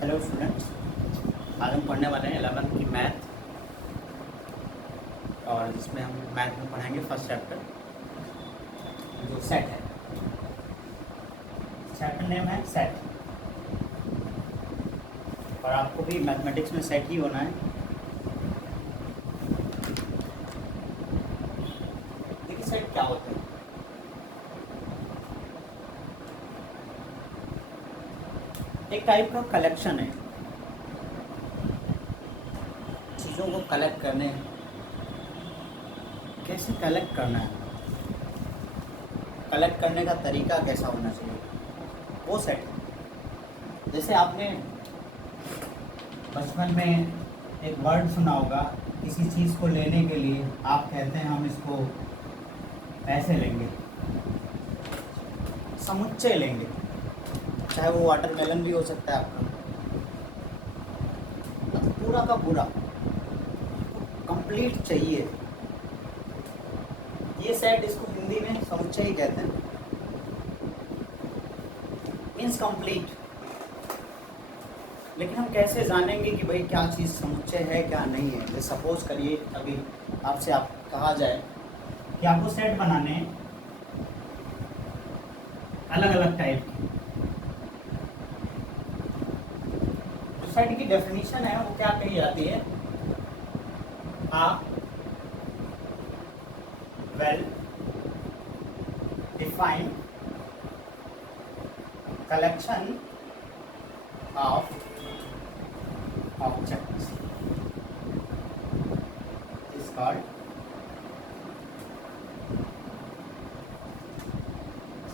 Hello students, आज हम पढ़ने वाले हैं 11th की मैथ। और जिसमें हम मैथ में पढ़ेंगे फर्स्ट चैप्टर जो सेट है। चैप्टर नेम है सेट। और आपको भी मैथमेटिक्स में सेट ही होना है। देखिए सेट क्या होते हैं। एक टाइप का कलेक्शन है, चीज़ों को कलेक्ट करने, कैसे कलेक्ट करना है, कलेक्ट करने का तरीका कैसा होना चाहिए, वो सेट है। जैसे आपने बचपन में एक वर्ड सुना होगा, किसी चीज़ को लेने के लिए आप कहते हैं हम इसको ऐसे लेंगे, समुच्चय लेंगे, चाहे वो वाटरमेलन भी हो सकता है आपका, मतलब पूरा का पूरा कंप्लीट चाहिए। ये सेट, इसको हिंदी में समुच्चय ही कहते हैं, मीन्स कंप्लीट। लेकिन हम कैसे जानेंगे कि भाई क्या चीज़ समुच्चय है क्या नहीं है। जैसे सपोज करिए अभी आपसे कहा जाए कि आपको सेट बनाने हैं अलग अलग टाइप के। जो सेट की डेफिनेशन है वो क्या कही जाती है, well defined collection of objects is called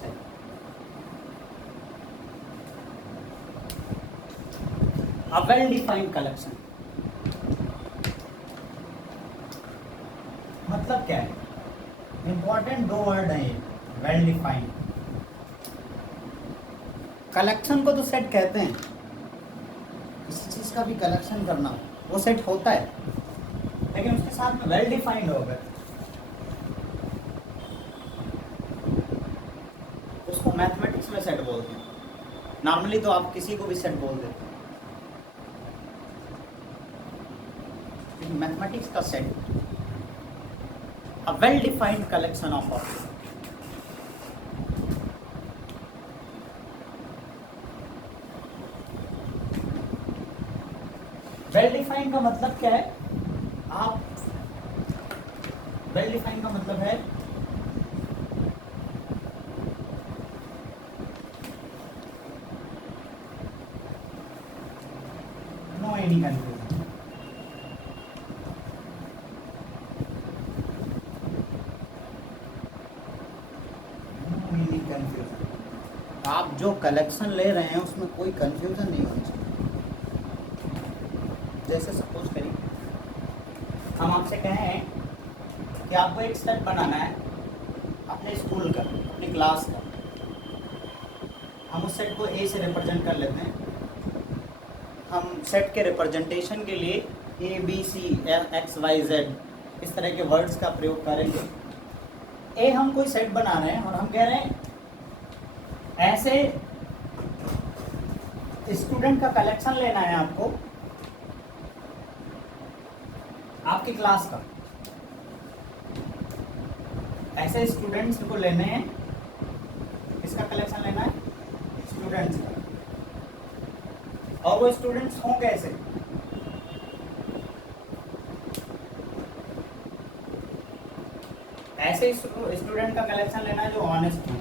set. A well defined collection मतलब क्या है? इंपॉर्टेंट दो वर्ड हैं ये, वेल डिफाइंड। कलेक्शन को तो सेट कहते हैं, किसी चीज़ का भी कलेक्शन करना वो सेट होता है, लेकिन उसके साथ में वेल डिफाइंड होगा उसको मैथमेटिक्स में सेट बोलते हैं। नॉर्मली तो आप किसी को भी सेट बोल देते हैं, लेकिन मैथमेटिक्स का set a well defined collection of objects. Well defined का मतलब क्या है? आप वेल डिफाइंड का मतलब है no any confusion. No any confusion. आप जो कलेक्शन ले रहे हैं उसमें कोई कंफ्यूजन नहीं होना चाहिए। जैसे सपोज करिए हम आपसे कहें कि आपको एक सेट बनाना है अपने स्कूल का, अपनी क्लास का। हम उस सेट को ए से रिप्रेजेंट कर लेते हैं। हम सेट के रिप्रेजेंटेशन के लिए A B C X Y Z इस तरह के वर्ड्स का प्रयोग करेंगे। ए हम कोई सेट बना रहे हैं और हम कह रहे हैं ऐसे स्टूडेंट का कलेक्शन लेना है आपको, आपकी क्लास का। ऐसे स्टूडेंट्स को लेने हैं, इसका कलेक्शन लेना है स्टूडेंट्स का। और वो स्टूडेंट्स हों कैसे? ऐसे स्टूडेंट का कलेक्शन लेना है जो ऑनेस्ट हो।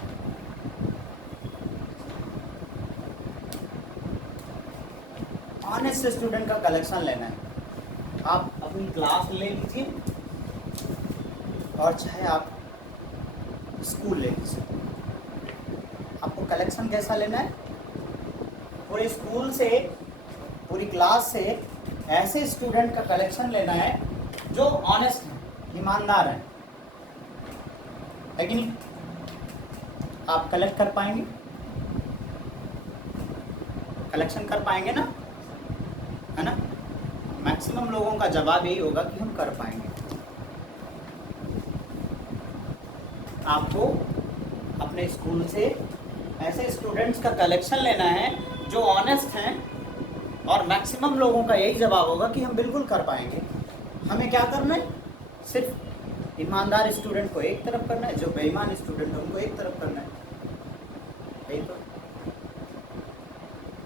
ऑनेस्ट स्टूडेंट का कलेक्शन लेना है। आप अपनी क्लास ले लीजिए और चाहे आप स्कूल ले लीजिए। आपको कलेक्शन कैसा लेना है? पूरे स्कूल से, पूरी क्लास से ऐसे स्टूडेंट का कलेक्शन लेना है जो ऑनेस्ट हैं, ईमानदार हैं। लेकिन आप कलेक्ट कर पाएंगे? कलेक्शन कर पाएंगे ना, है ना? मैक्सिमम लोगों का जवाब यही होगा कि हम कर पाएंगे। आपको अपने स्कूल से ऐसे स्टूडेंट्स का कलेक्शन लेना है जो ऑनेस्ट हैं, और मैक्सिमम लोगों का यही जवाब होगा कि हम बिल्कुल कर पाएंगे। हमें क्या करना है, सिर्फ ईमानदार स्टूडेंट को एक तरफ करना है, जो बेईमान स्टूडेंट है उनको एक तरफ करना है। यही तो,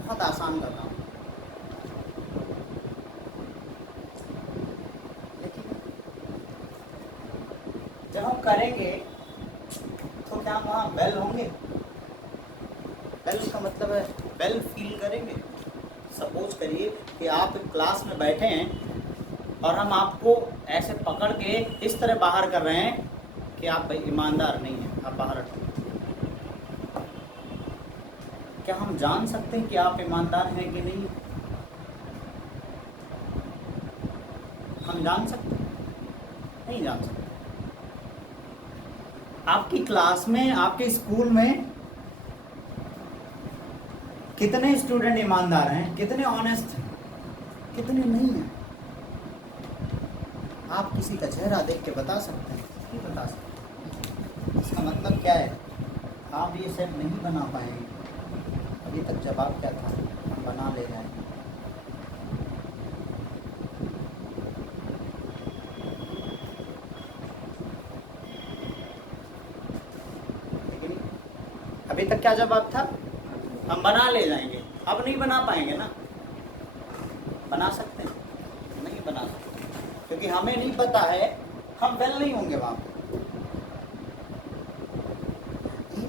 बहुत आसान का काम। लेकिन जब हम करेंगे तो क्या हम वहाँ वेल होंगे? वेल का मतलब है वेल फील करेंगे। सपोज करिए कि आप क्लास में बैठे हैं और हम आपको ऐसे पकड़ के इस तरह बाहर कर रहे हैं कि आप ईमानदार नहीं हैं, आप बाहर हटो। क्या हम जान सकते हैं कि आप ईमानदार हैं कि नहीं? हम जान सकते हैं? नहीं जान सकते। आपकी क्लास में, आपके स्कूल में कितने स्टूडेंट ईमानदार हैं, कितने ऑनेस्ट हैं, कितने नहीं हैं? आप किसी का चेहरा देख के बता सकते हैं? नहीं बता सकते। इसका मतलब क्या है? आप ये सेट नहीं बना पाएंगे। अभी तक जवाब क्या था? हम बना ले जाएंगे। लेकिन अभी तक क्या जवाब था? हम बना ले जाएंगे। अब नहीं बना पाएंगे ना? बना सकते हैं? नहीं बना सकते, क्योंकि हमें नहीं पता है, हम वेल नहीं होंगे वहाँ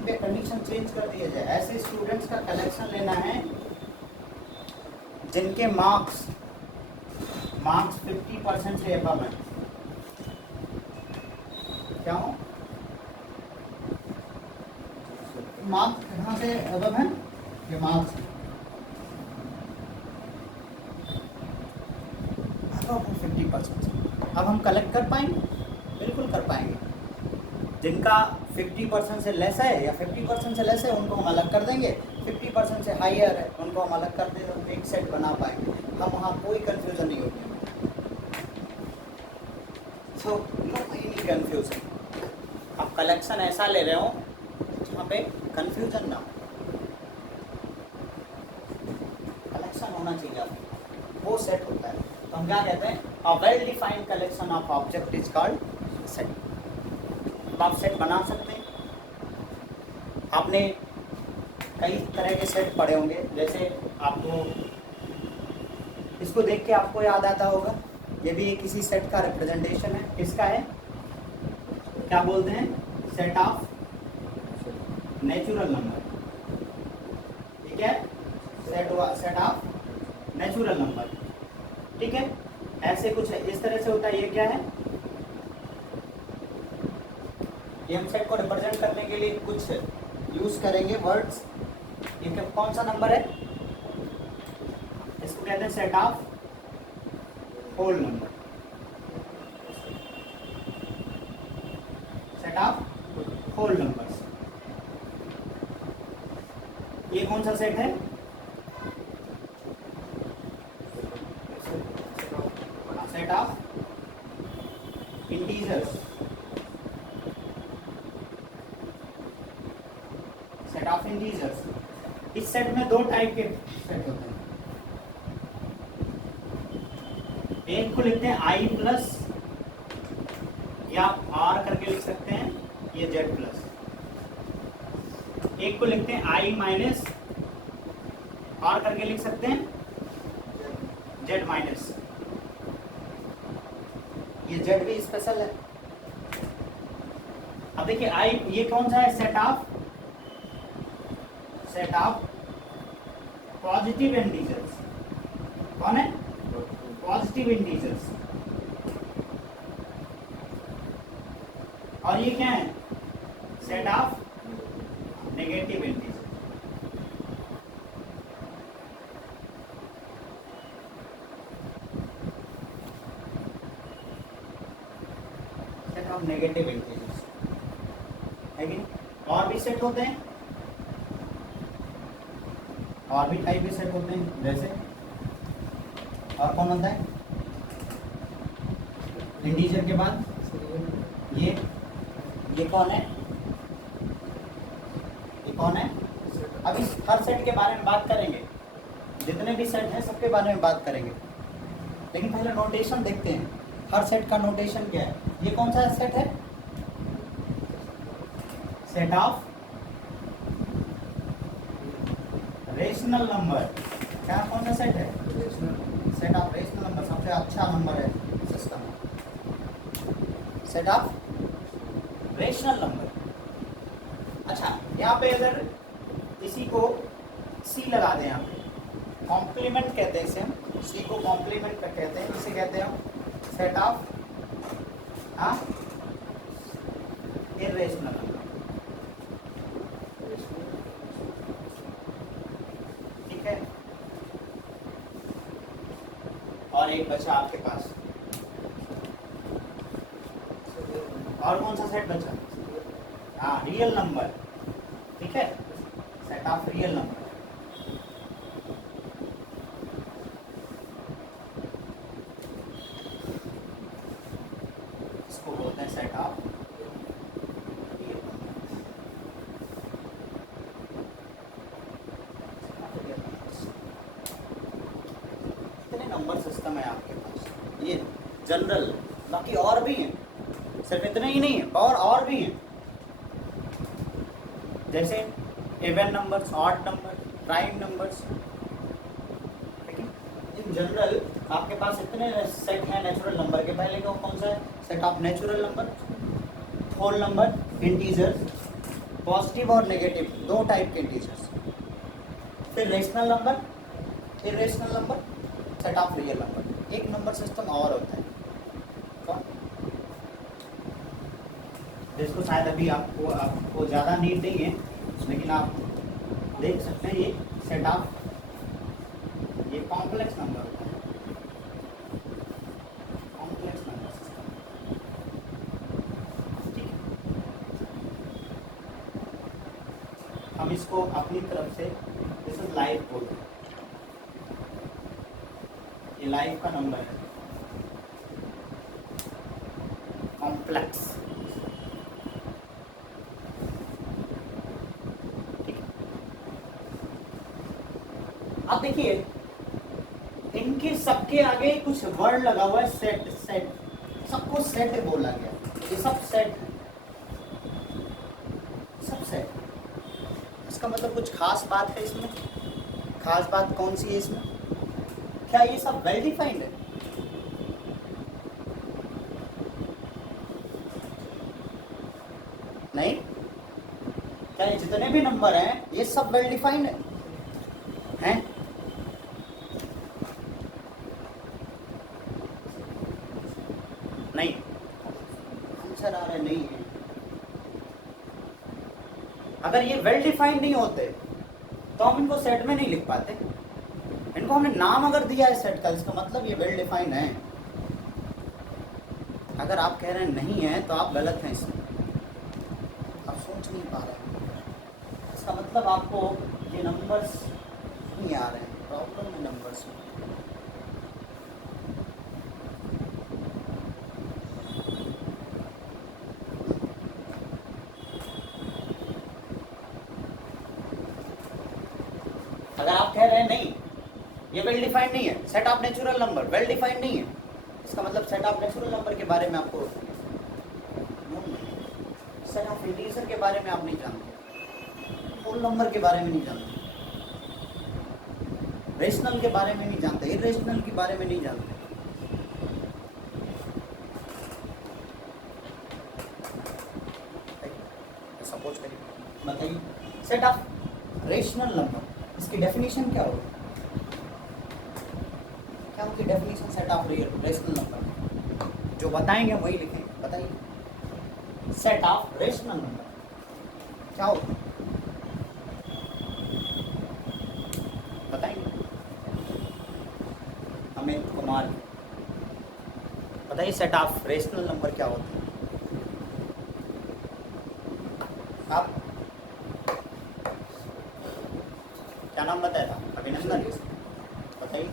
पे कंडीशन चेंज कर दिया जाए। ऐसे स्टूडेंट्स का कलेक्शन लेना है जिनके मार्क्स 50% से अबव है। क्या हो? मार्क्स कहाँ से अबव है? ये मार्क्स अबव 50%। अब हम कलेक्ट कर पाएंगे? बिल्कुल कर पाएंगे। जिनका 50% से लेस है या 50% से लेस है उनको हम अलग कर देंगे, 50% से हायर है उनको हम अलग कर देंगे, तो एक सेट बना पाएंगे हम। वहाँ कोई कंफ्यूजन नहीं होगी। So no any confusion. आप कलेक्शन ऐसा ले रहे हो जहाँ पे कंफ्यूजन ना हो। कलेक्शन होना चाहिए आपको, वो सेट होता है। तो हम क्या कहते हैं? A well defined collection of object is called set. आप सेट बना सकते हैं। आपने कई तरह के सेट पढ़े होंगे, जैसे आपको इसको देख के आपको याद आता होगा, ये भी किसी सेट का रिप्रेजेंटेशन है। किसका है? क्या बोलते हैं? Set of natural number. ठीक है, सेट ऑफ नेचुरल नंबर। ठीक है, ऐसे कुछ इस तरह से होता है। ये क्या है? ये हम सेट को रिप्रेजेंट करने के लिए कुछ यूज करेंगे वर्ड्स। ये कौन सा नंबर है? इसको कहते हैं set of whole number. Set of whole numbers. ये कौन सा सेट है? Set of integers. Set of integers. इस सेट में दो टाइप के सेट होते हैं। एक को लिखते हैं आई प्लस, या आर करके लिख सकते हैं, ये जेड प्लस। एक को लिखते हैं आई माइनस, आर करके लिख सकते हैं जेड माइनस। ये जेड भी स्पेशल है। अब देखिए आई, ये कौन सा है? Set of positive integers. कौन है? Positive integers. और ये क्या है? Set of negative integers. Set of negative integers है कि? और भी सेट होते हैं, और भी टाइप के सेट होते हैं। जैसे और कौन होता है? इंटीजर के बाद ये कौन है? ये कौन है? अब इस हर सेट के बारे में बात करेंगे। जितने भी सेट हैं सबके बारे में बात करेंगे, लेकिन पहले नोटेशन देखते हैं। हर सेट का नोटेशन क्या है? ये कौन सा सेट है? Set of rational number. क्या कौन सा सेट है? सेट ऑफ रेशनल नंबर, सबसे अच्छा नंबर है system, set of rational number. अच्छा, यहाँ पे अगर इसी को सी लगा दें, यहाँ पे कॉम्प्लीमेंट कहते हैं इसे हम, सी को कॉम्प्लीमेंट कहते हैं, इसे कहते हैं हम सेट ऑफ इर्रेशनल नंबर। ठीक है, और एक बचा आपके पास, और कौन सा सेट बचा? हाँ, रियल नंबर। ठीक है, सेट ऑफ रियल नंबर। इसको बोलते हैं सेट ऑफ रियल नंबर। इतने नंबर सिस्टम है आपके पास, ये जनरल, बाकी और भी हैं, सिर्फ इतने ही नहीं है, और भी हैं, जैसे even numbers, odd number, prime numbers. लेकिन इन जनरल आपके पास इतने सेट हैं नेचुरल नंबर के। पहले का कौन सा है? Set of natural number, whole number, integers, positive और नेगेटिव, दो टाइप के इंटीजर्स। फिर rational number, irrational number, set of real number. एक नंबर सिस्टम और होता है, कौन? जिसको शायद अभी आपको ज़्यादा नीड नहीं है, लेकिन आप देख सकते हैं, ये सेट ऑफ, ये कॉम्प्लेक्स नंबर होता है, कॉम्प्लेक्स नंबर सिस्टम। ठीक है, हम इसको अपनी तरफ से दिस इज लाइफ बोलते हैं, ये लाइफ का नंबर है, कॉम्प्लेक्स। अब देखिए, इनके सबके आगे कुछ वर्ड लगा हुआ है, सेट। सेट, सबको सेट बोला गया, ये सब सेट है, सब सेट। इसका मतलब कुछ खास बात है इसमें? खास बात कौन सी है इसमें? क्या ये सब वेल डिफाइंड है? नहीं। क्या ये जितने भी नंबर हैं ये सब वेल डिफाइंड है? हैं? नहीं, आंसर आ रहा है नहीं है। अगर ये वेल डिफाइंड नहीं होते तो हम इनको सेट में नहीं लिख पाते। इनको हमने नाम अगर दिया है सेट का, इसका मतलब ये वेल डिफाइंड है। अगर आप कह रहे हैं नहीं है तो आप गलत हैं इसमें, आप सोच नहीं पा रहे हैं। इसका मतलब आपको ये नंबर्स नहीं आ रहे हैं, प्रॉब्लम है नंबर्स में। अगर आप कह रहे हैं नहीं, ये वेल डिफाइंड नहीं है, set of natural number well defined नहीं है, इसका मतलब सेट ऑफ नेचुरल नंबर के बारे में आपको, सेट ऑफ इंटीजर के बारे में आप नहीं जानते, होल नंबर के बारे में नहीं जानते, रेशनल के बारे में नहीं जानते, इरेशनल के बारे में नहीं जानते। सपोज करिए, बताइए सेट ऑफ रेशनल नंबर, इसकी डेफिनेशन क्या होगी? क्या होगी definition set of rational number? जो बताएंगे वही लिखेंगे, बताइए। सेट ऑफ रेशनल नंबर क्या होगा, बताएंगे? अमित कुमार, बताइए सेट ऑफ रेशनल नंबर क्या होता है? आप क्या नाम बताया था? अभिनंदन, बताइए।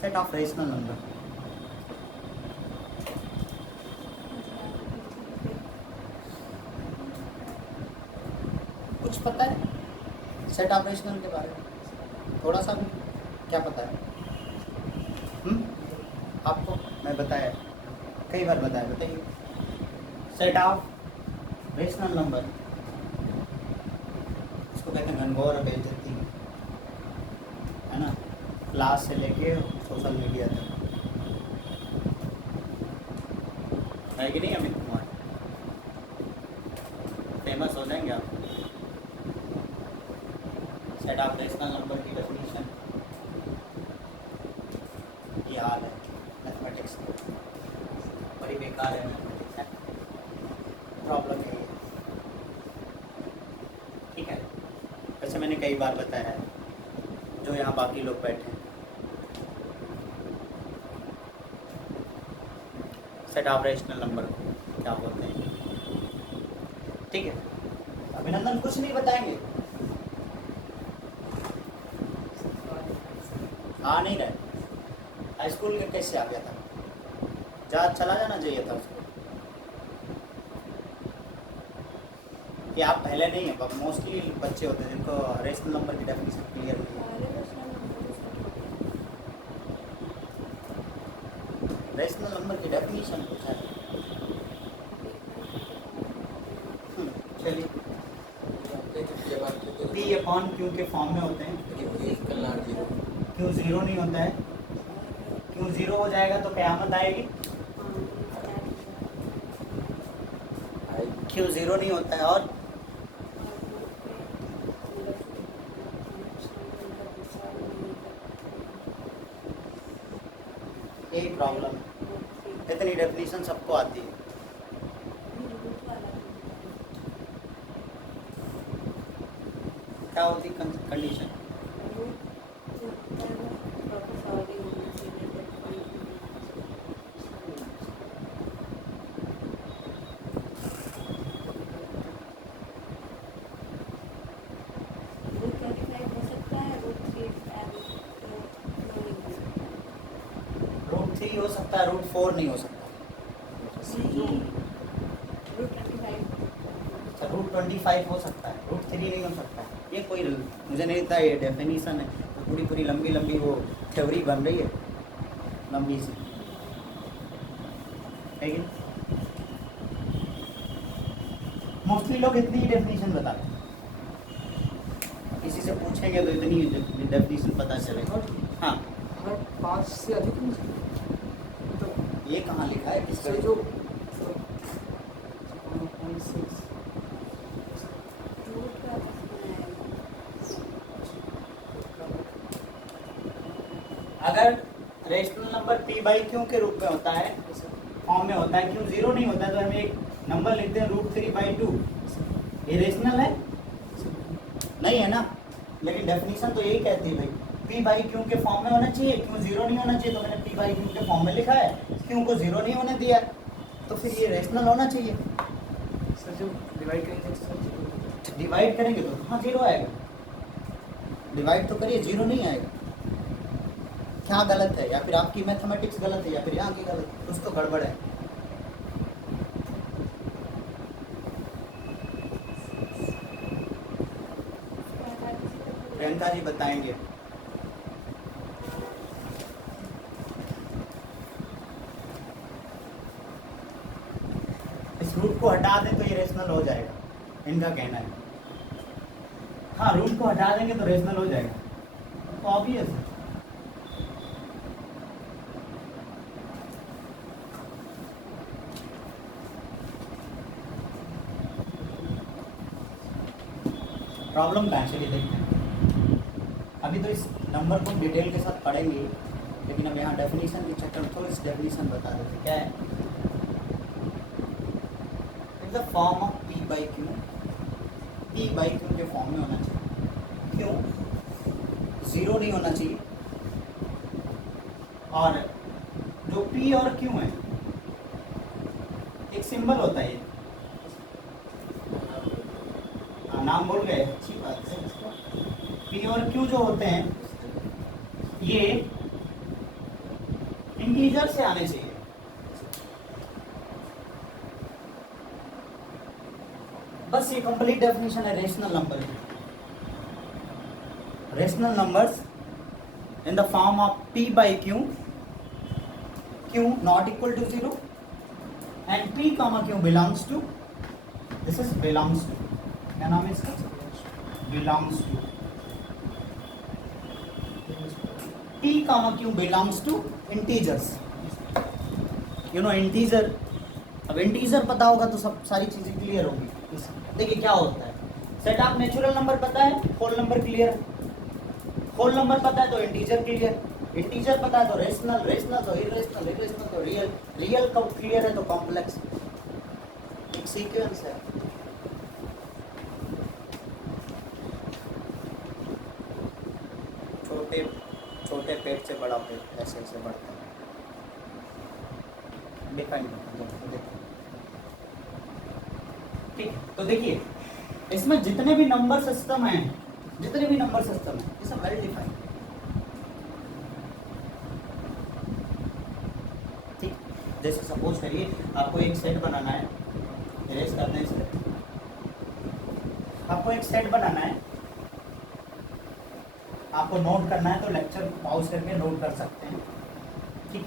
सेट ऑफ रेशनल नंबर कुछ पता है सेट ऑपरेशनल के बारे में? थोड़ा सा भी क्या पता है? आपको मैं बताया, कई बार बताया, बताइए। सेट ऑफ रेशनल नंबर, इसको कहते हैं घनघोर बेइज्जती, है ना, क्लास से लेके सोशल मीडिया तक, है कि नहीं अमित कुमार? फेमस हो जाएंगे आप। सेट ऑफ रेशनल नंबर की डेफिनेशन ये हाल है मैथमेटिक्स की, बड़ी बेकार है मैथमेटिक्स है, प्रॉब्लम यही है। ठीक है, वैसे मैंने कई बार बताया है, जो यहाँ बाकी लोग बैठे हैं, सेट ऑफ रेशनल नंबर क्या बोलते हैं। ठीक है, अभिनंदन कुछ नहीं बताएंगे, आ नहीं रहे। हाई स्कूल के कैसे आ गया था? चला जाना चाहिए था उसको। ये आप पहले नहीं है, मोस्टली बच्चे होते हैं जिनको रेशनल नंबर की डेफिनेशन क्लियर नहीं है। रेशनल नंबर की डेफिनेशन कुछ है, चलिए। पी अपॉन क्यू के फॉर्म में होते हैं। क्यों ज़ीरो नहीं होता है? क्यों ज़ीरो हो जाएगा तो क़यामत आएगी? क्यों ज़ीरो नहीं होता है? और यही प्रॉब्लम है, इतनी डेफिनेशन सबको आती है। क्या होती कंडीशन? रूट 3 हो सकता है, रूट 4 नहीं हो सकता। रूट 25 हो सकता है, रूट 3 नहीं हो सकता। ये कोई मुझे नहीं लगता ये डेफिनेशन है, तो पूरी लंबी लंबी वो थ्योरी बन रही है लंबी सी, लेकिन मोस्टली लोग इतनी ही डेफिनेशन बताते हैं। किसी से पूछेंगे तो इतनी डेफिनेशन पता चलेगा। हाँ, 5 से अधिक नहीं सकते। तो ये कहाँ लिखा है किसका? जो अगर rational number P by Q के रूप में होता है, फॉर्म में होता है, क्यों ज़ीरो नहीं होता है, तो हम एक नंबर लिखते हैं रूट 3/2। ये रेशनल है नहीं है ना? लेकिन डेफिनेशन तो यही कहती है भाई, पी बाई क्यू के फॉर्म में होना चाहिए, क्यों ज़ीरो नहीं होना चाहिए, तो मैंने पी बाई क्यू के फॉर्म में लिखा है, क्यों को ज़ीरो नहीं होने दिया, तो फिर ये रेशनल होना चाहिए। सर जो डिवाइड करेंगे डिवाइड करेंगे तो हाँ ज़ीरो आएगा, डिवाइड तो करिए, ज़ीरो नहीं आएगा। क्या गलत है? या फिर आपकी मैथमेटिक्स गलत है, या फिर यहाँ की गलत है, कुछ तो गड़बड़ है। प्रियंका जी बताएंगे। इस रूट को हटा दें तो ये रेशनल हो जाएगा, इनका कहना है। हाँ, रूट को हटा देंगे तो रेशनल हो जाएगा, तो ऑब्वियस है। प्रॉब्लम कहाँ से देखते हैं। अभी तो इस नंबर को डिटेल के साथ पढ़ेंगे, लेकिन अब यहाँ डेफिनेशन के चक्कर में थोड़ी सी डेफिनेशन बता देते। क्या है? इन the form of P by Q, P by Q के फॉर्म में होना चाहिए, क्यों ज़ीरो नहीं होना चाहिए, और जो पी और क्यू है एक सिंबल होता है, नाम बोल गए, अच्छी बात है। पी और क्यू जो होते हैं ये इंटीजर से आने चाहिए। बस ये कंप्लीट डेफिनेशन है रेशनल नंबर की। Rational numbers in the form of p by q, q not equal to 0 and p comma q belongs to, this is belongs to, क्या नाम है इसका, belongs to, p comma q belongs to integers. You know integer, अब integer पता होगा तो सब सारी चीजें क्लियर होगी। देखिए क्या होता है, सेट ऑफ नेचुरल नंबर पता है, होल नंबर क्लियर है, होल नंबर पता है तो इंटीजर क्लियर, इंटीजर पता है तो रेशनल, रेशनल तो इरेशनल, इरेशनल तो रियल, रियल कब क्लियर है तो कॉम्प्लेक्स। एक सीक्वेंस है। छोटे छोटे पेट से बड़ा पेट ऐसे ऐसे बढ़ता है, डिफाइन करते हैं। ठीक, तो देखिए इसमें जितने भी नंबर सिस्टम हैं, जितने भी नंबर सिस्टम है ये सब वेल डिफाइंड। ठीक, जैसे सपोज करिए आपको एक सेट बनाना है, इरेज करते हैं इसे, आपको एक सेट बनाना है, आपको नोट करना है तो लेक्चर पॉज करके नोट कर सकते हैं। ठीक,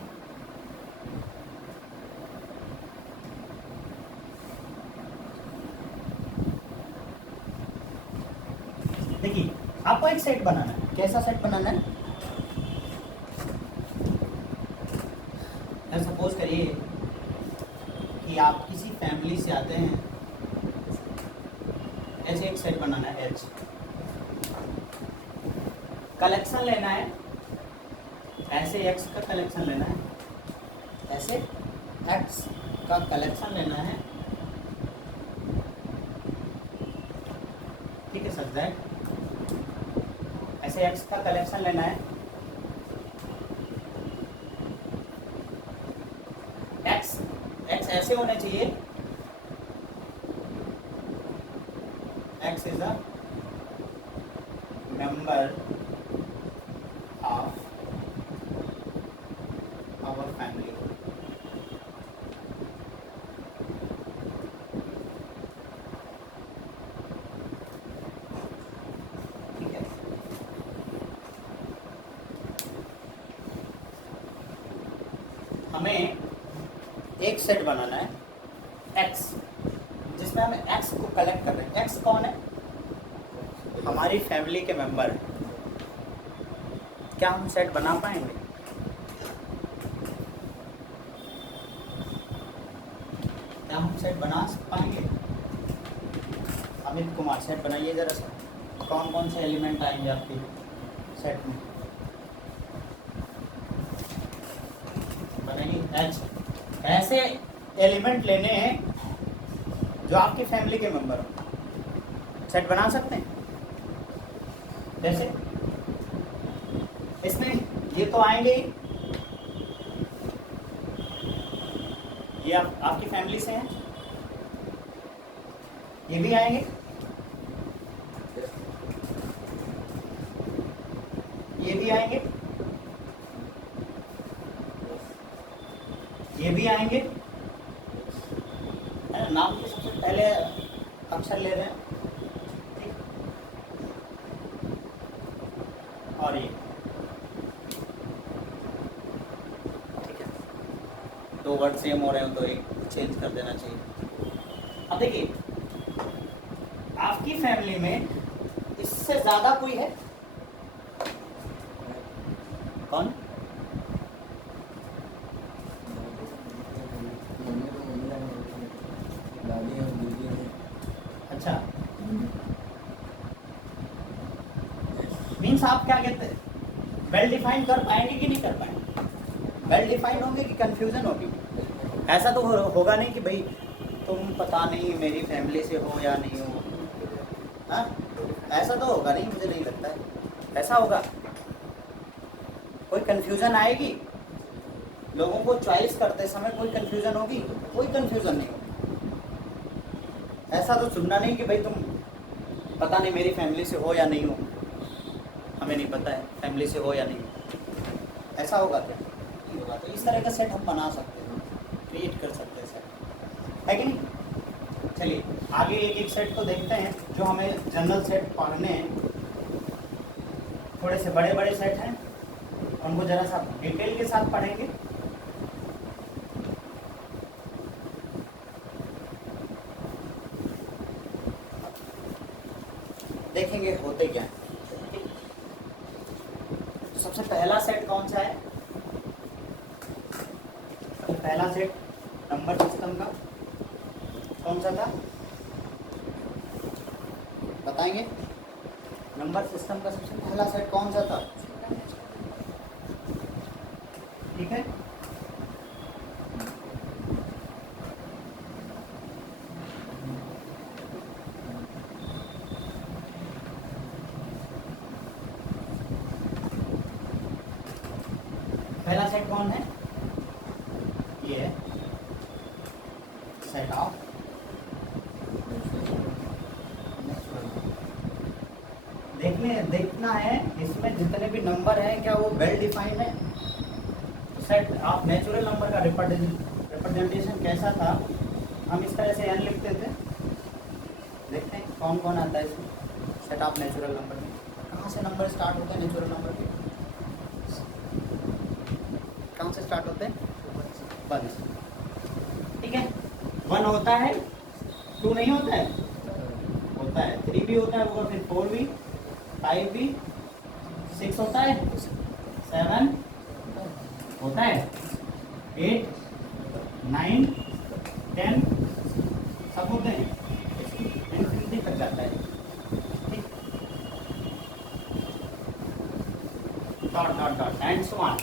देखिए आपको एक सेट बनाना है, कैसा सेट बनाना है, सपोज करिए कि आप किसी फैमिली से आते हैं, ऐसे एक सेट बनाना है H, कलेक्शन लेना है, ऐसे X का कलेक्शन लेना है, ऐसे X का कलेक्शन लेना है। ठीक है सर, दैट ऐसे X का कलेक्शन लेना है, X ऐसे होने चाहिए, X is a member of our family. ठीक है, हमें एक सेट बनाना है X, जिसमें हमें X को कलेक्ट कर रहे हैं। X कौन है, हमारी फैमिली के मेंबर। क्या हम सेट बना पाएंगे, क्या हम सेट बना पाएंगे? अमित कुमार सेट बनाइए जरा सा, कौन कौन से एलिमेंट आएंगे आपके सेट में, बनाइए। H, ऐसे एलिमेंट लेने हैं जो आपकी फैमिली के मेंबर हो, सेट बना सकते हैं। जैसे इसमें ये तो आएंगे ही, ये आपकी फैमिली से हैं, ये भी आएंगे, ये भी आएंगे, ये भी आएंगे, है ना? नाम के सबसे पहले अक्षर ले रहे हैं, ठीक, और ये, ठीक है, दो वर्ड सेम हो रहे हो तो एक चेंज कर देना चाहिए। अब देखिए आपकी फैमिली में इससे ज्यादा कोई है, कौन? अच्छा, मीन्स आप क्या कहते हैं, वेल डिफाइन कर पाएंगे कि नहीं कर पाएंगे? वेल डिफाइन होंगे कि कंफ्यूजन होगी? ऐसा तो होगा नहीं कि भाई तुम पता नहीं मेरी फैमिली से हो या नहीं हो, हाँ? ऐसा तो होगा नहीं, मुझे नहीं लगता है ऐसा होगा। कोई कंफ्यूजन आएगी लोगों को चॉइस करते समय, कोई कंफ्यूजन होगी? कोई कंफ्यूजन नहीं होगी। ऐसा तो सुनना नहीं कि भाई तुम पता नहीं मेरी फैमिली से हो या नहीं हो, हमें नहीं पता है फैमिली से हो या नहीं हो, ऐसा होगा क्या? नहीं होगा। तो इस तरह का सेट हम बना सकते हैं, क्रिएट कर सकते हैं सेट, है कि नहीं? चलिए आगे एक एक सेट को देखते हैं जो हमें जनरल सेट पढ़ने हैं। थोड़े से बड़े बड़े सेट हैं, उनको जरा सा डिटेल के साथ पढ़ेंगे। देखेंगे होते क्या हैं। तो सबसे पहला सेट कौन सा है? तो पहला सेट नंबर सिस्टम का कौन सा था बताएंगे? नंबर सिस्टम का सबसे पहला सेट कौन सा था? ठीक है, पहला सेट कौन है? ये है सेट ऑफ देखना है इसमें जितने भी नंबर हैं क्या वो वेल डिफाइंड है। सेट ऑफ नेचुरल नंबर का रिप्रेजेंटेशन कैसा था? हम इस तरह से एन लिखते थे। देखते हैं कौन कौन आता है इसमें। सेट ऑफ नेचुरल नंबर में कहाँ से नंबर स्टार्ट होते हैं? नेचुरल नंबर के कहाँ से स्टार्ट होते हैं? 1 से। ठीक है, 1 होता है, 2 नहीं होता है? होता है, 3 भी होता है, ऊपर फिर 4 भी, 5 भी, 6 होता है, 7 होता है, 8, 9, 10 सब होते हैं, इन्फिनिटी तक जाता है। ठीक, dot dot dot and so on,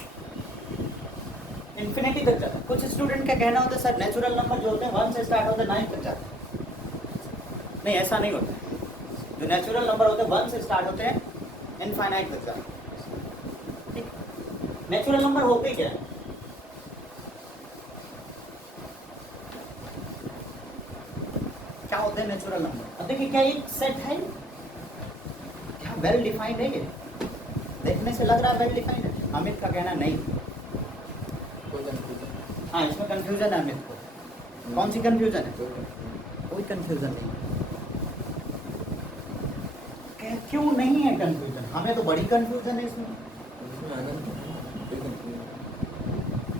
infinity तक जाता है। कुछ स्टूडेंट का कहना होता है सर नेचुरल नंबर जो होते हैं 1 से स्टार्ट होते हैं 9 तक जाते हैं। नहीं, ऐसा नहीं होता है। जो नेचुरल नंबर होते हैं 1 से स्टार्ट होते हैं इनफाइनाइट तक जाते हैं। ठीक, नेचुरल नंबर होते क्या है? क्या होते हैं नेचुरल नंबर? अब देखिए, क्या एक सेट है? क्या वेल डिफाइंड है ये? देखने से लग रहा है वेल डिफाइंड है। अमित का कहना नहीं। हाँ, इसमें कंफ्यूजन है अमित को। कौन सी कंफ्यूजन है? कोई कंफ्यूजन नहीं। क्यों नहीं है कंफ्यूजन? हमें तो बड़ी कंफ्यूजन है इसमें।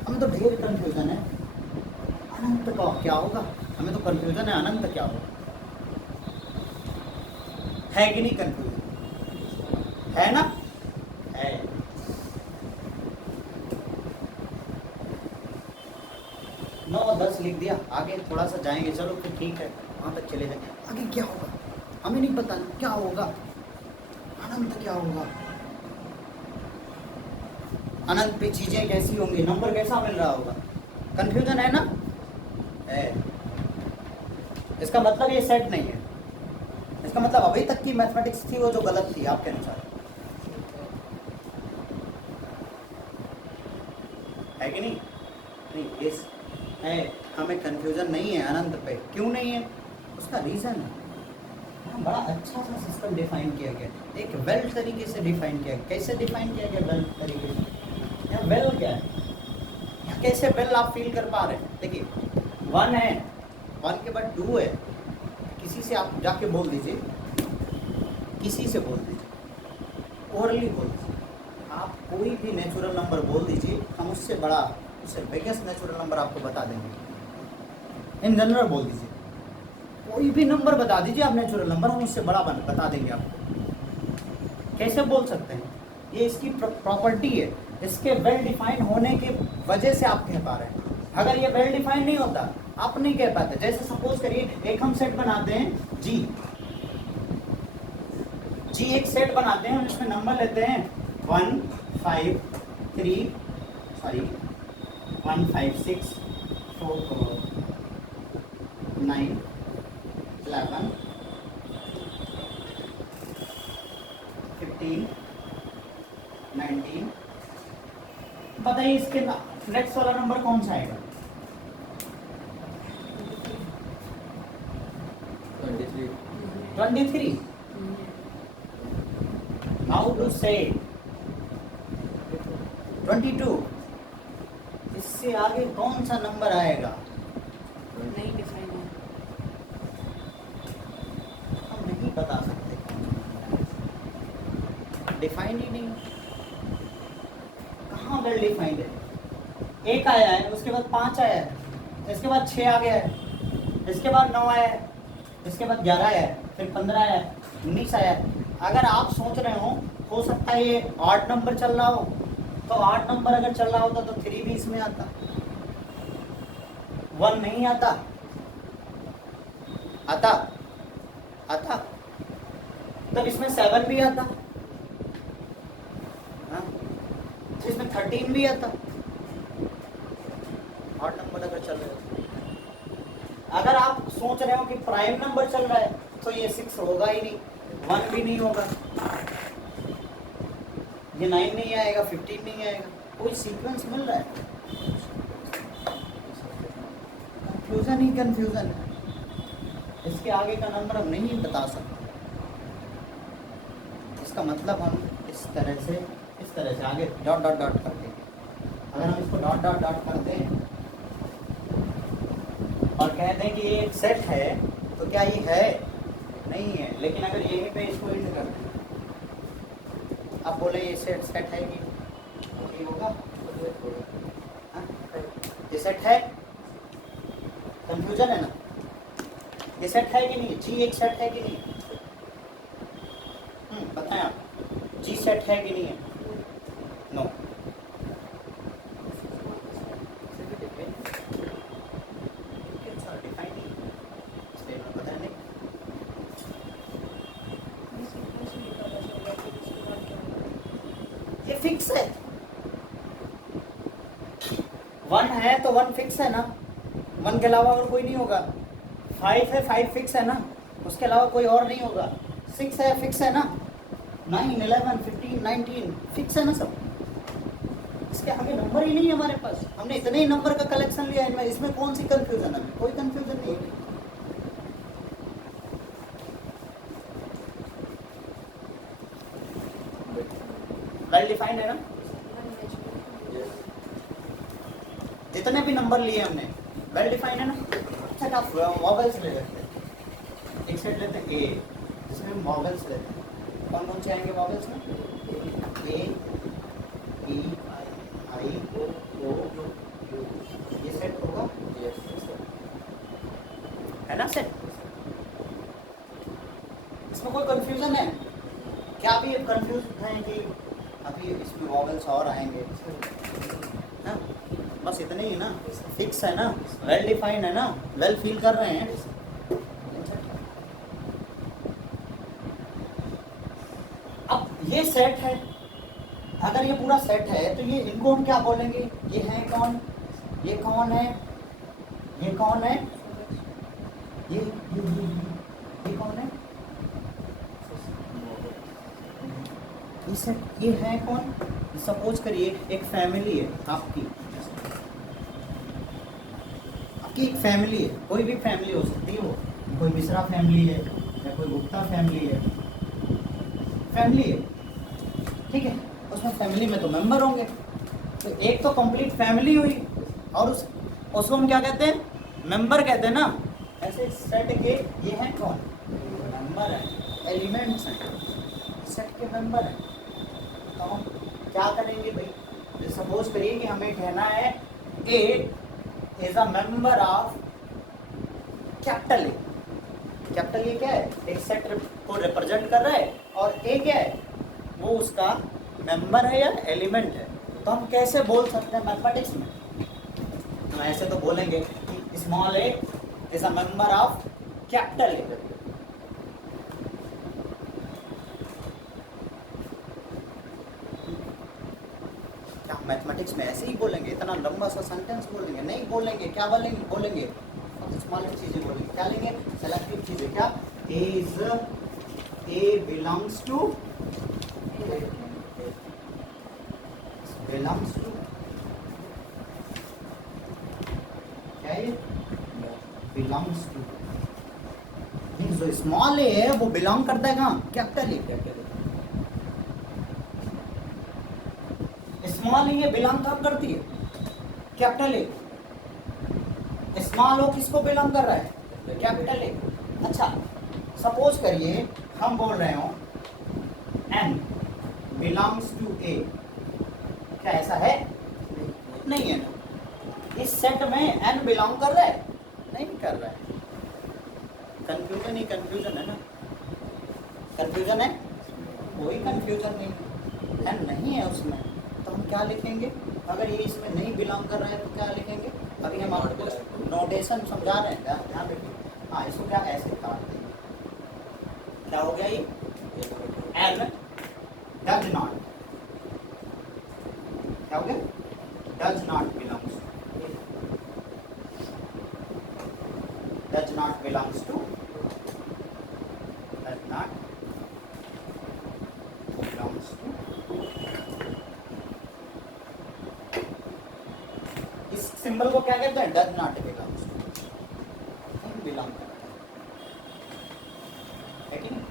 हमें तो ढेर कंफ्यूजन है। अनंत का क्या होगा? हमें तो कंफ्यूजन है अनंत क्या होगा। है कि नहीं कंफ्यूजन? है ना? है। 9 और 10 लिख दिया, आगे थोड़ा सा जाएंगे। चलो फिर ठीक है, वहाँ तक चले जाएंगे। आगे क्या होगा हमें नहीं पता। क्या होगा? अनंत क्या होगा? अनंत पे चीजें कैसी होंगी? नंबर कैसा मिल रहा होगा? कंफ्यूजन है ना? है। इसका मतलब ये सेट नहीं है। इसका मतलब अभी तक की मैथमेटिक्स थी वो जो गलत थी आपके अनुसार, है कि नहीं? नहीं, इस है, हमें कंफ्यूजन नहीं है अनंत पे। क्यों नहीं है? उसका रीजन है बड़ा अच्छा सा सिस्टम डिफाइन किया गया, एक वेल तरीके से डिफाइन किया गया। कैसे डिफाइन किया गया वेल तरीके से? यहाँ वेल क्या है? यहाँ कैसे वेल आप फील कर पा रहे हैं? देखिए, 1 है, 1 के बाद 2 है। किसी से आप जाके बोल दीजिए, किसी से बोल दीजिए, ओरली बोल दीजिए। आप कोई भी नेचुरल नंबर बोल दीजिए, हम उससे बड़ा, उससे बिगेस्ट नेचुरल नंबर आपको बता देंगे। इन जनरल बोल दीजिए, कोई भी नंबर बता दीजिए आप नेचुरल नंबर, हम उससे बड़ा बता देंगे आपको। कैसे बोल सकते हैं? ये इसकी प्रॉपर्टी है, इसके वेल डिफाइन होने के वजह से आप कह पा रहे हैं। अगर ये वेल डिफाइन नहीं होता आप नहीं कह पाते। जैसे सपोज करिए एक हम सेट बनाते हैं जी एक सेट बनाते हैं, हम इसमें नंबर लेते हैं 1 5 3 1 5 6 4 9 11 15 19। बताइए इसके नेक्स्ट वाला नंबर कौन सा आएगा? 23। हाउ टू से 22? इससे आगे कौन सा नंबर आएगा? नहीं डिफाइन है। डिफाइंड ही नहीं है। कहाँ वेल डिफाइंड है? एक आया है, उसके बाद 5 आया है, इसके बाद 6 आ गया है, इसके बाद 9 आया है, इसके बाद 11 आया है, फिर 15 आया है, 19 आया है। अगर आप सोच रहे हो सकता है ये ऑड नंबर चल रहा हो, तो ऑड नंबर अगर चल रहा होता तो 3 भी इसमें आता, 1 नहीं आता, आता आता तब इसमें 7 भी आता, हाँ? तो इसमें 13 भी आता, ऑड नंबर अगर चल रहे हो। अगर आप सोच रहे हो कि प्राइम नंबर चल रहा है तो ये 6 होगा ही नहीं, 1 भी नहीं होगा, ये 9 नहीं आएगा, 15 नहीं आएगा, कोई सीक्वेंस मिल रहा है? कंफ्यूजन ही कंफ्यूजन है। इसके आगे का नंबर हम नहीं बता सकते। इसका मतलब हम इस तरह से आगे डॉट डॉट डॉट कर देंगे। अगर हम इसको डॉट डॉट डॉट कर दें और कह दें कि ये एक सेट है, तो क्या ये है? नहीं है। लेकिन अगर यहीं पे इसको इंड कर दें, आप बोले ये सेट है कि नहीं होगा? हाँ? ये सेट है, कंफ्यूजन है ना? ये सेट है कि नहीं? जी एक सेट है कि नहीं? बताएं आप, जी सेट है कि नहीं है? नो। ये फिक्स है, 1 है तो 1 फिक्स है ना, 1 के अलावा और कोई नहीं होगा। 5 है, 5 फिक्स है ना, उसके अलावा कोई और नहीं होगा। 6 है, फिक्स है ना, 9, 11, 15, 19 फिक्स है ना सब। इसके आगे नंबर ही नहीं है हमारे पास, हमने इतने ही नंबर का कलेक्शन लिया है, इसमें कौन सी कंफ्यूजन है? कोई कंफ्यूजन नहीं है। वेल डिफाइंड है ना? जितने भी नंबर लिए हमने वेल डिफाइंड है ना? अच्छा, आप वॉवेल्स ले लेते हैं, एक सेट लेते हैं ए, जिसमें हम वॉवेल्स लेते हैं। कौन कौन से आएंगे वॉवेल्स में? ए, ई, आई, ओ, यू। ये सेट होगा, है ना सेट? इसमें कोई कंफ्यूजन है क्या? अभी कंफ्यूज है कि अभी इसमें वॉवेल्स और आएंगे ना? बस इतने ही ना, फिक्स है ना, वेल डिफाइंड है ना, वेल फील कर रहे हैं। अब ये सेट है, अगर ये पूरा सेट है तो ये इनको हम क्या बोलेंगे? ये है कौन? ये कौन है? ये कौन है? ये कौन है? ये सेट, ये है कौन? सपोज करिए एक फैमिली है आपकी एक फैमिली है, कोई भी फैमिली हो सकती है, वो कोई मिश्रा फैमिली है या कोई गुप्ता फैमिली है, फैमिली है, ठीक है? उसमें फैमिली में तो मेंबर होंगे, तो एक तो कंप्लीट फैमिली हुई, और उसको हम क्या कहते हैं? मेंबर कहते हैं ना। ऐसे सेट के ये हैं कौन? मेंबर है, एलिमेंट्स हैं, सेट के मेंबर हैं। तो हम क्या करेंगे भाई? सपोज करिए कि हमें कहना है A is a member of capital A. Capital A क्या है? एक सेट को रिप्रेजेंट कर रहा है, और ए क्या है? वो उसका मेंबर है या एलिमेंट है। तो हम कैसे बोल सकते हैं मैथमेटिक्स में? हम ऐसे तो बोलेंगे कि small A is a member of capital A. क्या मैथमेटिक्स में ऐसे ही बोलेंगे? इतना लंबा सा सेंटेंस बोलेंगे? नहीं बोलेंगे। क्या बोलेंगे? बोलेंगे स्मॉल चीजें बोलेंगे। क्या लेंगे? सेलेक्टिव चीजें। क्या? Is a belongs to, belongs to, क्या है? Belongs to. नहीं, जो स्मॉल ए है वो बिलोंग करता है कहाँ? Capital A. Small A belong कहाँ करती है? Capital A. स्मॉल ओ किसको बिलोंग कर रहा है? Capital A. अच्छा, सपोज करिए हम बोल रहे हो एन बिलोंग्स टू ए, क्या ऐसा है? नहीं है ना। इस सेट में एन बिलोंग कर रहा है? नहीं कर रहा है। कंफ्यूजन ही कंफ्यूजन है ना। कंफ्यूजन है? कोई कंफ्यूजन नहीं, एन नहीं है उसमें, तो हम क्या लिखेंगे? अगर ये इसमें नहीं बिलोंग कर रहा है तो क्या लिखेंगे? अभी हम आपको नोटेशन समझा रहे हैं, ध्यान रखिए। हाँ, इसको क्या ऐसे काट देंगे, क्या हो गया ये? एन डज नॉट, क्या हो गया? Does not belongs, does not belongs to, does not belongs to. इस सिंबल को क्या कहते हैं? डज नॉट बिलोंग्स टू, नहीं बिलोंग करता है कि नहीं?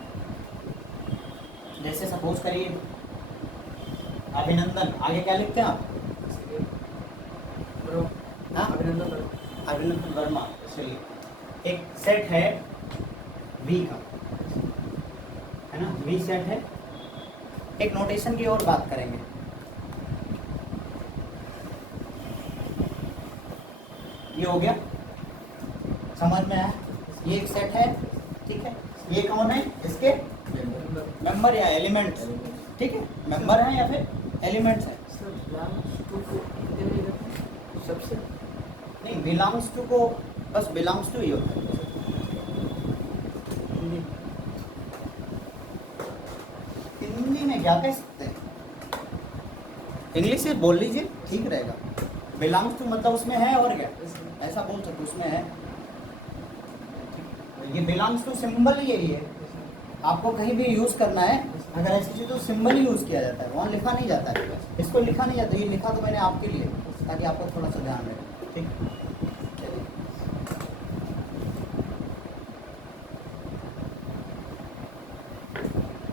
जैसे सपोज करिए अभिनंदन, आगे क्या लिखते हैं आप? हाँ? अभिनंदन वर्मा। चलिए, एक सेट है वी का, है ना, वी सेट है। एक नोटेशन की और बात करेंगे। ये हो गया, समझ में आया? ये एक सेट है, ठीक है। ये कौन है? इसके मेंबर या एलिमेंट, ठीक है। मेंबर है या फिर एलिमेंट्स है? सबसे नहीं, बिलोंग्स टू को बस बिलोंग्स टू ही होता है। हिंदी में क्या कह सकते हैं? इंग्लिश से बोल लीजिए, ठीक रहेगा। बिलोंग्स टू मतलब उसमें है, और क्या ऐसा बोल सकते, उसमें है। ये बिलोंग्स टू सिंबल ही यही है। आपको कहीं भी यूज करना है, अगर ऐसी चीज तो सिंबल ही यूज किया जाता है, वहाँ लिखा नहीं जाता है। इसको लिखा नहीं जाता, ये लिखा तो मैंने आपके लिए, ताकि आपको थोड़ा सा ध्यान रहे, ठीक। चलिए,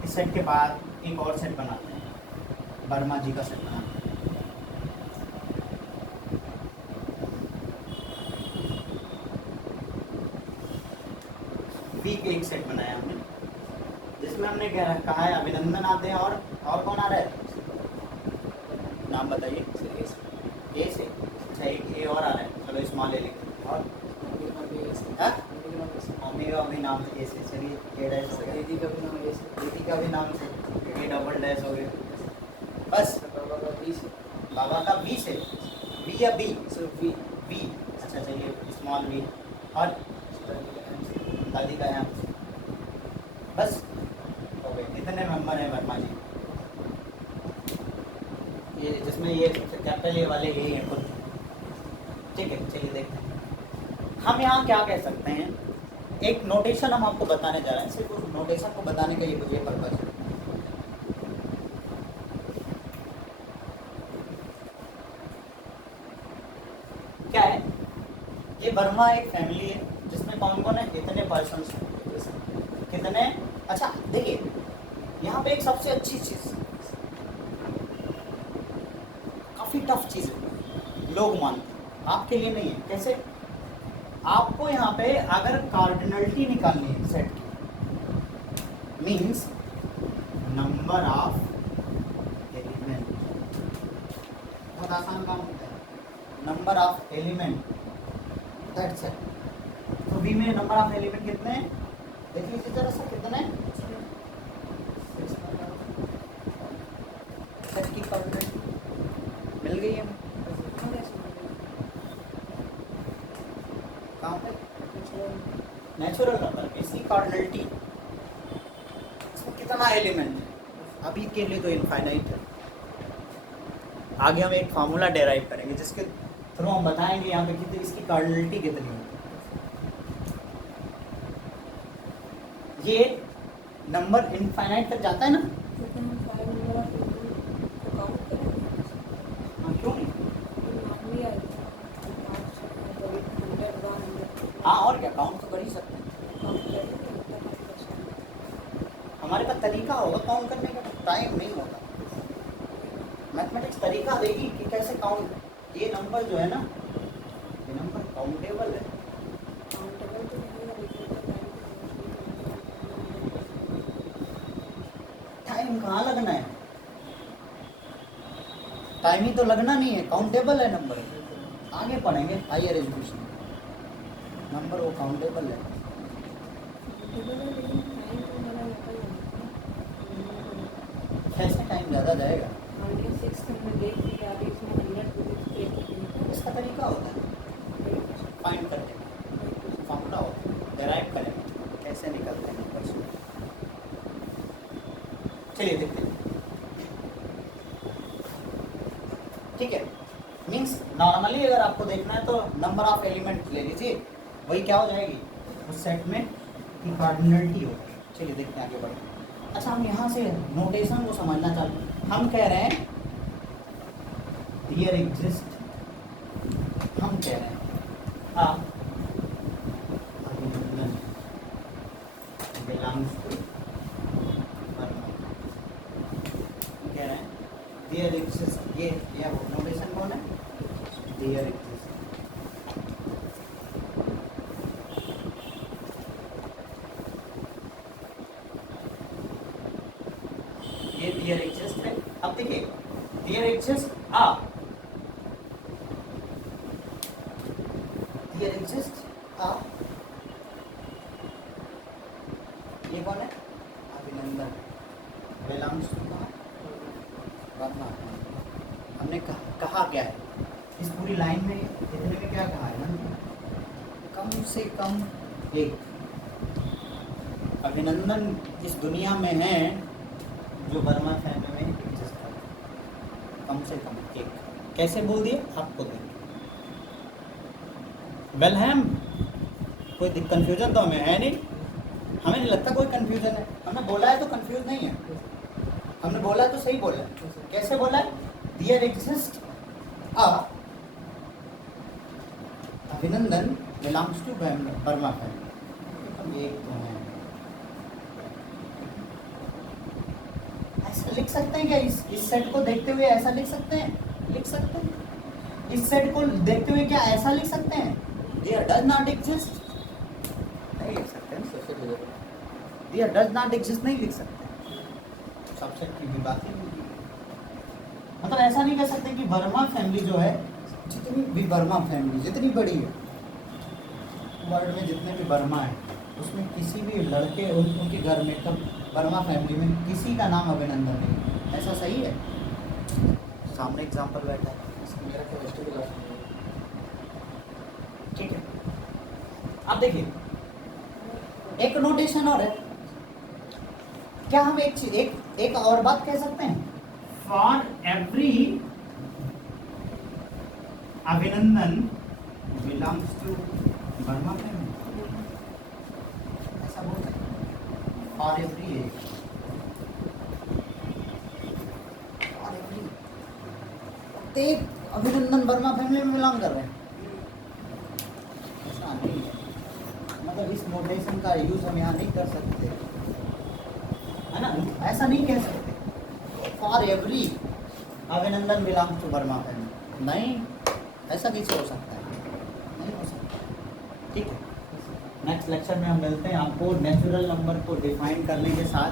इस सेट के बाद एक और सेट बनाते हैं, वर्मा जी का सेट बनाते हैं। वीक एक सेट बनाया हमने, जिसमें हमने कहा है अभिनंदन आते हैं, और कौन आ रहा है? नाम बताइए। ए से, अच्छा एक ए और आ रहा है, चलो स्मॉल ए लिखते। और मम्मी का भी नाम ए से, चलिए ए डैश हो गया। दीदी का भी नाम ए से, दीदी का भी नाम से, ए डबल डैश हो गया। बस, बाबा का बी से, बाबा का बी से, बी या बी? सिर्फ बी, बी, अच्छा चलिए स्मॉल बी। और दादी का यहाँ, बस हो गए। कितने मेंबर हैं वर्मा जी? ये जिसमें ये कैपिटल ए वाले यही हैं खुद, ठीक है। चलिए देखते हैं हम यहाँ क्या कह सकते हैं। एक नोटेशन हम आपको बताने जा रहे हैं, सिर्फ उस नोटेशन को बताने का ये पर्पज है। क्या है ये? वर्मा एक फैमिली है जिसमें कौन कौन है? इतने पर्सन्स हैं। कितने? अच्छा देखिए, यहाँ पे एक सबसे अच्छी चीज, काफी टफ चीज है, लोग मानते हैं, आपके लिए नहीं है। कैसे? आपको यहाँ पे अगर कार्डिनलिटी निकालनी है सेट की, मीन्स नंबर ऑफ एलिमेंट, बहुत आसान काम होता है, number of element, that's it. तो बी में नंबर ऑफ एलिमेंट कितने हैं? देख लीजिए जरा सा, कितने? सेट की कार्डिनलिटी मिल गई है कहाँ पे? नेचुरल नंबर, इसकी कार्डिनलिटी, इसमें कितना एलिमेंट है? अभी के लिए तो इनफाइनाइट है। आगे हम एक फार्मूला डेराइव करेंगे जिसके थ्रू हम बताएंगे यहाँ पे कितनी इसकी कार्डिनलिटी कितनी है। ये नंबर इनफाइनाइट तक जाता है ना? हाँ, क्यों नहीं? हाँ, और क्या, काउंट तो कर ही सकते हैं। हमारे पास तरीका होगा काउंट करने का, टाइम नहीं होगा। मैथमेटिक्स तरीका देगी कि कैसे काउंट, ये नंबर जो है ना, ये नंबर काउंटेबल है। टाइम कहाँ लगना है? टाइम ही तो लगना नहीं है, काउंटेबल है नंबर। आगे पढ़ेंगे हायर एजुकेशन, नंबर वो काउंटेबल है। कैसे टाइम ज़्यादा जाएगा? इसका तरीका होता है फाइंड करने का, फॉर्मूला होता है, डेराइव करेंगे कैसे निकलते हैं नंबर्स। चलिए देखते हैं। ठीक है, मीन्स नॉर्मली अगर आपको देखना है तो नंबर ऑफ एलिमेंट ले लीजिए, वही क्या हो जाएगी उस सेट में की कार्डिनलिटी होगी। चलिए देखते हैं आगे बढ़ते हैं। अच्छा, हम यहाँ से नोटेशन को समझना चाहते हैं। हम कह रहे हैं हियर एग्जिस्ट, हम कह रहे हैं बिलोंग्स टू, कह रहे हैं हियर एग्जिस्ट, ये नोटेशन कौन है? Here exist. ये हियर एग्जिस्ट है। अब देखिए हियर एग्जिस्ट हियर एग्जिस्ट ये कौन है? अभिनंदन। Belongs to Verma. हमने कहा क्या है इस पूरी लाइन में, इतने में क्या कहा है ना? कम से कम एक अभिनंदन इस दुनिया में है जो वर्मा फैमिली में एग्जिस्ट करता है। कम से कम एक, कैसे बोल दिए आपको देंगे। वेल हैम, कोई कंफ्यूजन तो हमें है नहीं, हमें नहीं लगता कोई कंफ्यूजन है। हमने बोला है तो कंफ्यूज नहीं है, हमने बोला है तो सही बोला है। कैसे बोला है? देयर एग्जिस्ट अभिनंदन बिलोंग्स टू वर्मा फैमिली। एक तो है, ऐसा लिख सकते हैं क्या? इस सेट को देखते हुए ऐसा लिख सकते हैं? लिख सकते हैं। इस सेट को देखते हुए क्या ऐसा लिख सकते हैं? देयर डज नॉट एग्जिस्ट, नहीं लिख सकते हैं। देयर डज नॉट एग्जिस्ट नहीं लिख सकते, सबसेट की भी बात ही नहीं। मतलब ऐसा नहीं कह सकते कि वर्मा फैमिली जो है, जितनी भी वर्मा फैमिली जितनी बड़ी है वर्ल्ड में, जितने भी वर्मा है उसमें किसी भी लड़के उनके घर में कब वर्मा फैमिली में किसी का नाम अभिनंदन नहीं। ऐसा सही है? सामने एग्जाम्पल बैठा है, मेरा केमिस्ट्री क्लास में ठीक है। अब देखिए एक नोटेशन और है, क्या हम एक और बात कह सकते हैं? फॉर एवरी अभिनंदन बिलोंग्स टू वर्मा फैमिली, ऐसा बोल सकते हैं। फॉर एवरी प्रत्येक अभिनंदन वर्मा फैमिली में बिलोंग कर रहे हैं, ऐसा नहीं है। मतलब इस नोटेशन का यूज हम यहाँ नहीं कर सकते, है ना? ऐसा नहीं कह सकते फॉर एवरी अभिनंदन बिलोंग्स टू वर्मा फैमिली, नहीं, ऐसा कैसे हो सकता है? नहीं हो सकता। ठीक है, नेक्स्ट लेक्चर में हम मिलते हैं आपको नेचुरल नंबर को डिफाइन करने के साथ,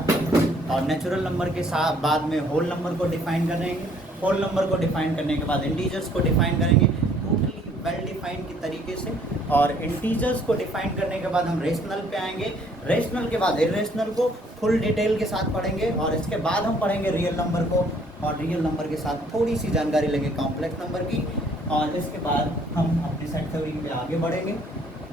और नेचुरल नंबर के साथ बाद में होल नंबर को डिफाइन करेंगे। होल नंबर को डिफाइन करने के बाद इंटीजर्स को डिफाइन करेंगे टोटली वेल डिफाइन के तरीके से, और इंटीजर्स को डिफाइन करने के बाद हम रेशनल पे आएंगे। रेशनल के बाद इरेशनल को फुल डिटेल के साथ पढ़ेंगे, और इसके बाद हम पढ़ेंगे रियल नंबर को, और रियल नंबर के साथ थोड़ी सी जानकारी लेंगे कॉम्प्लेक्स नंबर की, और इसके बाद हम अपनी सेट थ्योरी पे आगे बढ़ेंगे।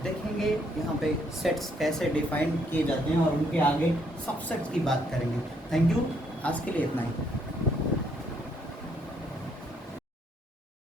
देखेंगे यहाँ पे सेट्स कैसे डिफाइन किए जाते हैं, और उनके आगे सबसेट्स की बात करेंगे। थैंक यू, आज के लिए इतना ही।